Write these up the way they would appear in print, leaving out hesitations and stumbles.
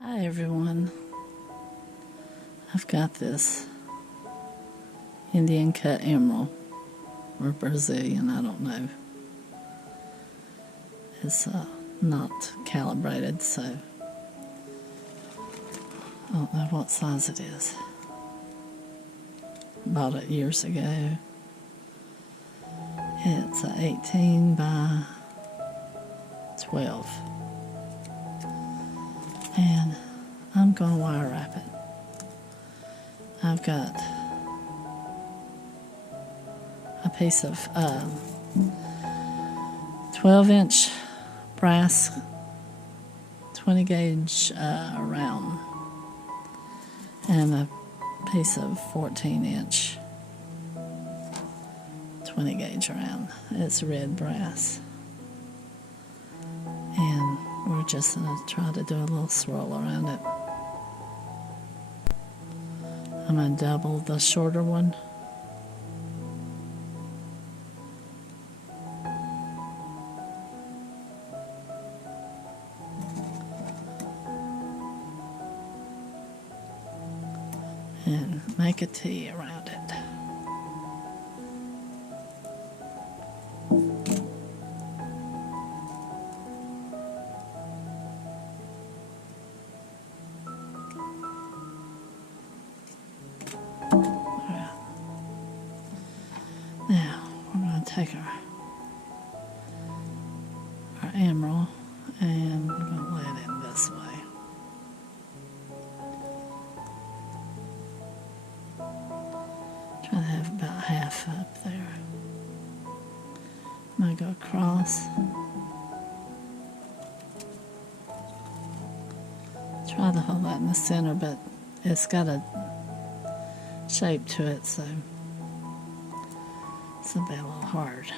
Hi everyone, I've got this Indian cut emerald, or Brazilian, I don't know. It's not calibrated, so I don't know what size it is. Bought it years ago. It's 18 by 12. And I'm going to wire wrap it. I've got a piece of 12-inch brass 20 gauge round and a piece of 14-inch 20 gauge round. It's red brass. And we're just going to try to do a little swirl around it. I'm going to double the shorter one. And make a T around it. Now, we're going to take our emerald and we're going to lay it in this way. Try to have about half up there. I'm going to go across. Try to hold that in the center, but it's got a shape to it, so it's a bit a little hard.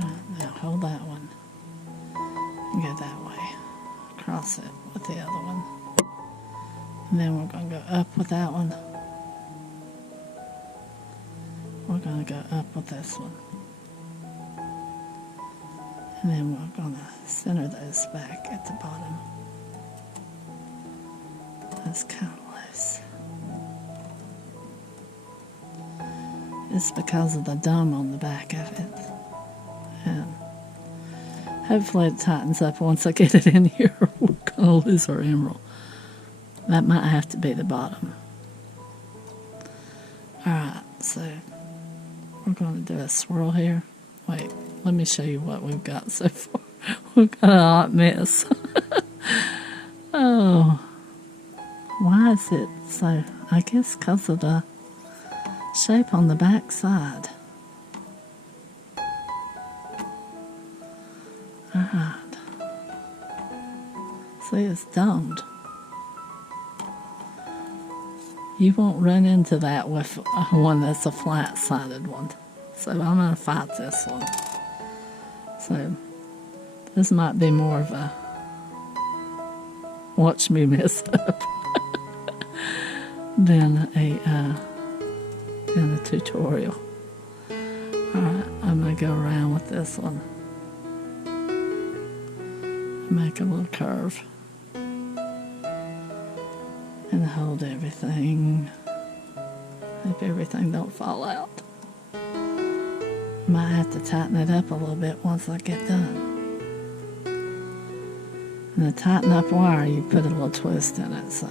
Alright, now hold that one and go that way. Cross it with the other one. And then we're going to go up with that one. We're going to go up with this one. And then we're going to center those back at the bottom. That's kind of loose. It's because of the dome on the back of it. And hopefully it tightens up once I get it in here. We're going to lose our emerald. That might have to be the bottom. Alright, so we're going to do a swirl here. Wait, let me show you what we've got so far. We've got a hot mess. Oh. Why is it so? I guess because of the shape on the back side. Alright. See, it's domed. You won't run into that with one that's a flat-sided one. So I'm going to fight this one. So this might be more of a watch me mess up than a tutorial. Alright, I'm going to go around with this one. Make a little curve. And hold everything. Hope everything don't fall out. Might have to tighten it up a little bit once I get done. And to tighten up wire, you put a little twist in it, so.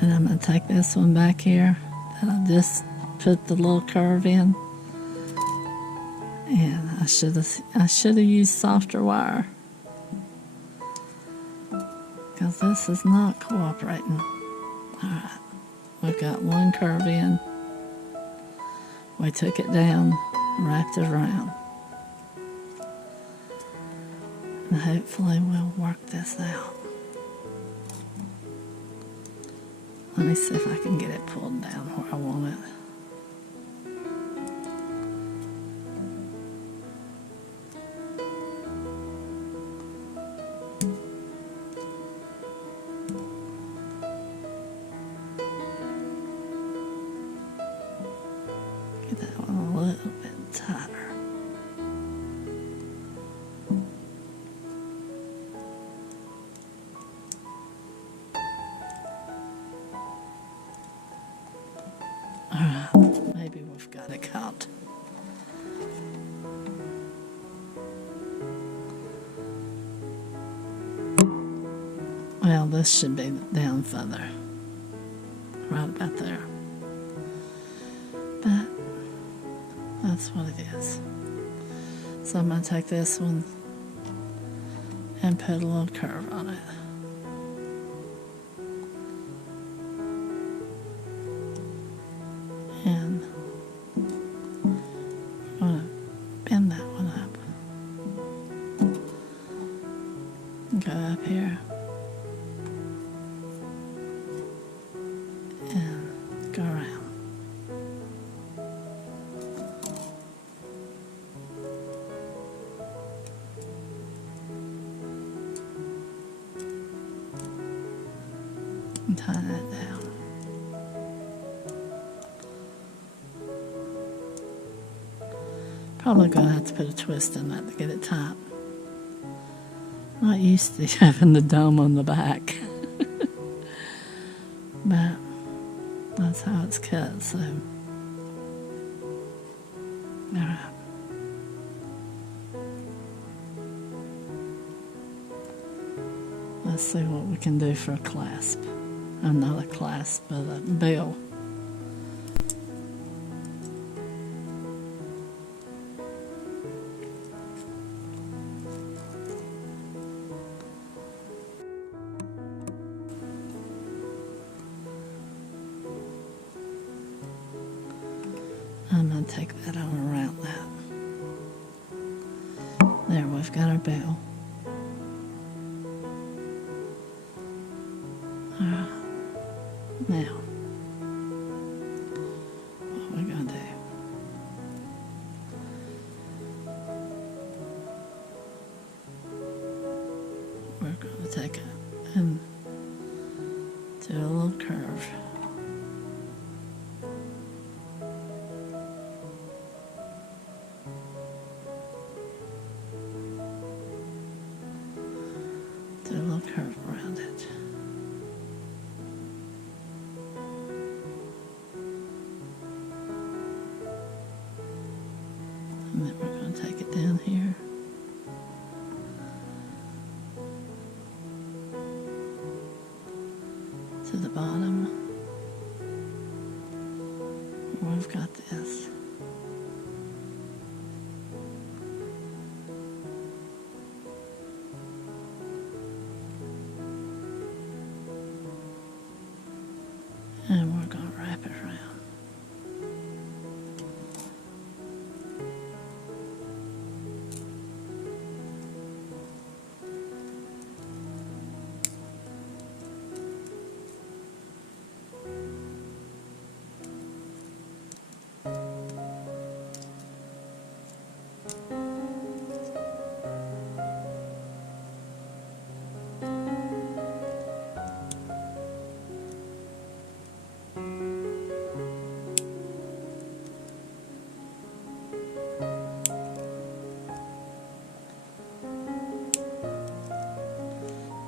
And I'm going to take this one back here that I just put the little curve in. And I should have used softer wire, because this is not cooperating. Alright, we've got one curve in. We took it down, wrapped it around. And hopefully we'll work this out. Let me see if I can get it pulled down where I want it. Get that one a little bit tighter. Alright, maybe we've got it caught. Well, this should be down further. Right about there. But that's what it is. So I'm going to take this one and put a little curve on it. And I'm going to bend that one up. Go up here. And go around. And tie that down. Probably going to have to put a twist in that to get it tight. Not used to having the dome on the back. But that's how it's cut, so. Alright. Let's see what we can do for a clasp. Not a clasp, but a bell. I'm going to take that on around that. There, we've got our bell. Now, what we're going to do. We're going to take it and do a little curve. Do a little curve around it. And then we're going to take it down here. To the bottom. We've got this. And we're going to wrap it around.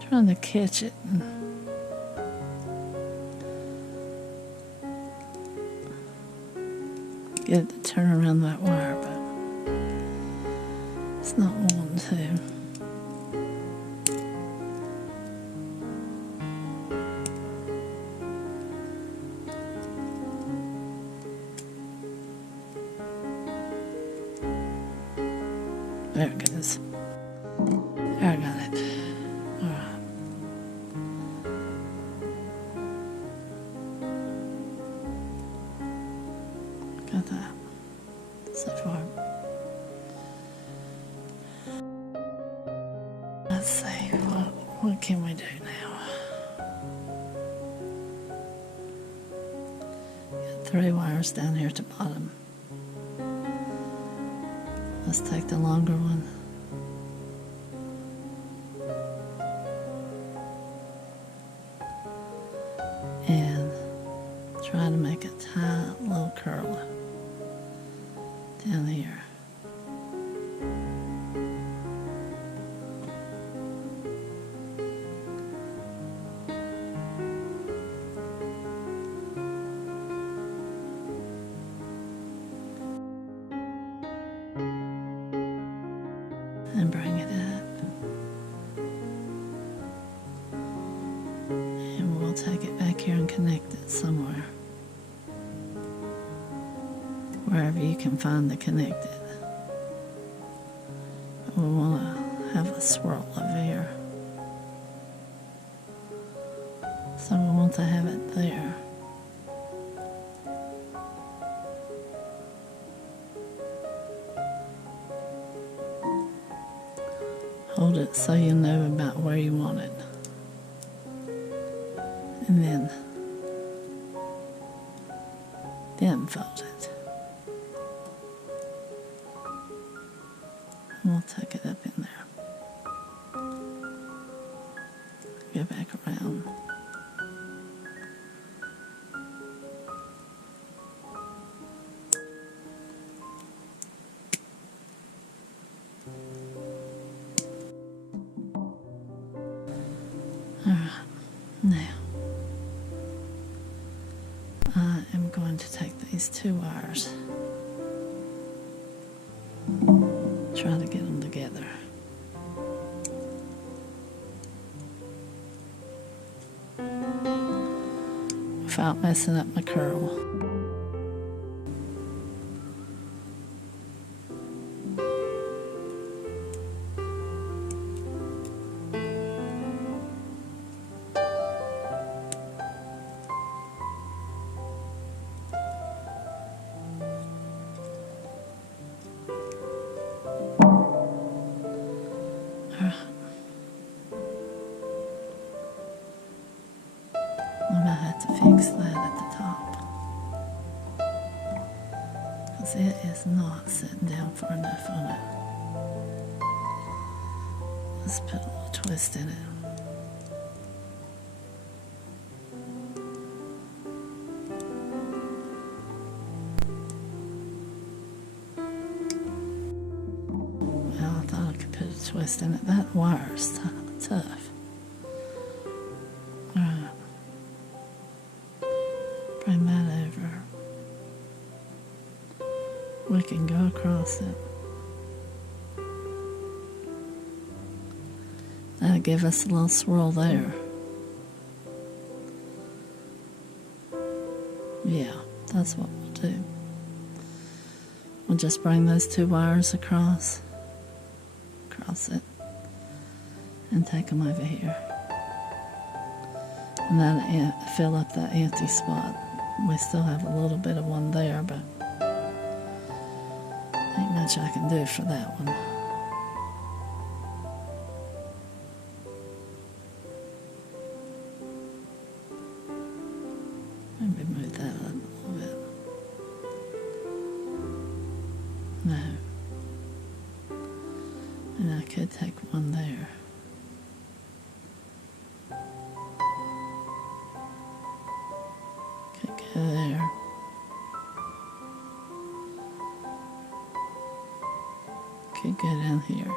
Trying to catch it. Get it to turn around that wire, but it's not wanting to. There it goes. There, I got it. Alright. Got that so far. Let's see, what can we do now? Got 3 wires down here at the bottom. Let's take the longer one. And try to make a tight little curl. down here. And bring it up. And we'll take it back here and connect it somewhere. Wherever you can find the connected. We want to have a swirl over here. So we want to have it there. Hold it so you know about where you want it. And then fold it. And we'll tuck it up in there. Go back around. Alright, now I am going to take these two wires, try to get them together. Without messing up my curl. I might have to fix that at the top, because it is not sitting down far enough on it. Let's put a little twist in it. Well, I thought I could put a twist in it. That wire's tough. Alright. Bring that over. We can go across it. That'll give us a little swirl there. Yeah, that's what we'll do. We'll just bring those two wires across it, and take them over here. And that'll fill up that empty spot. We still have a little bit of one there, but ain't much I can do for that one. Maybe move that up a little bit. No. And I could take one there. Could go there. Could go down here.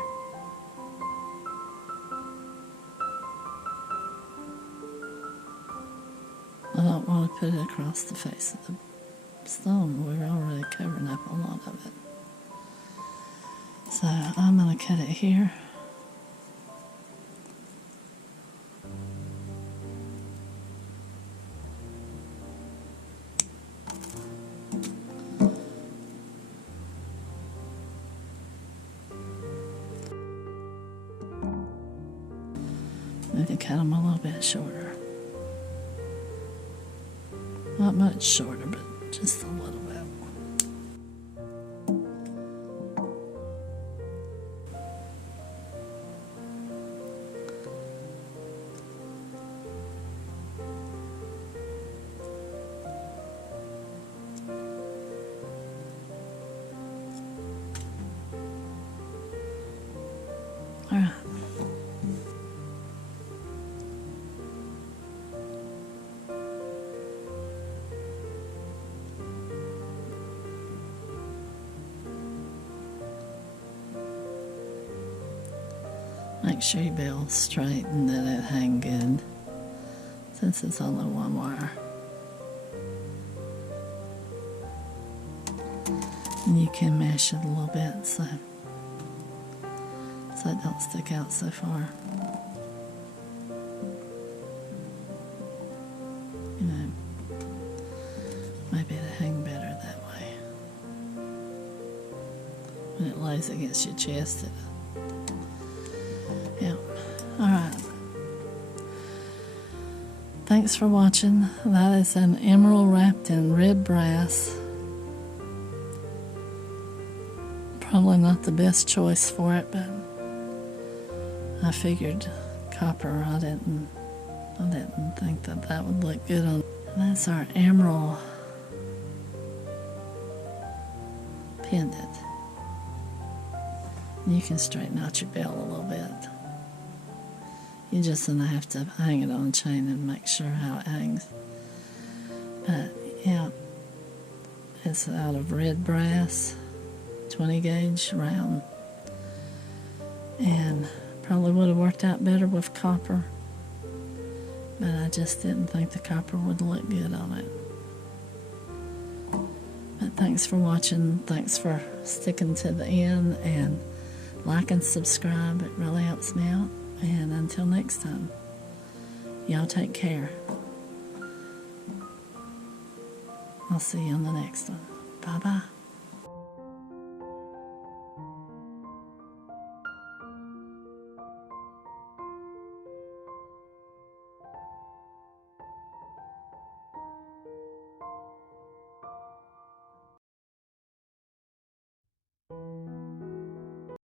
I don't want to put it across the face of the stone. We're already covering up a lot of it. So I'm going to cut it here. Maybe cut them a little bit shorter. Not much shorter, but just a little bit. All right. Make sure your bell's straight and that it hang good, since it's only one wire. And you can mash it a little bit so it don't stick out so far. You know, maybe it'll hang better that way. When it lays against your chest, yeah. Alright. Thanks for watching. That is an emerald wrapped in red brass. Probably not the best choice for it, but I figured copper. I didn't think that would look good on. And that's our emerald pendant. You can straighten out your bell a little bit. You're just gonna have to hang it on a chain and make sure how it hangs. But yeah, it's out of red brass, 20 gauge round, and probably would have worked out better with copper, but I just didn't think the copper would look good on it. But thanks for watching. Thanks for sticking to the end, and like and subscribe. It really helps me out. And until next time, y'all take care. I'll see you on the next one. Bye-bye.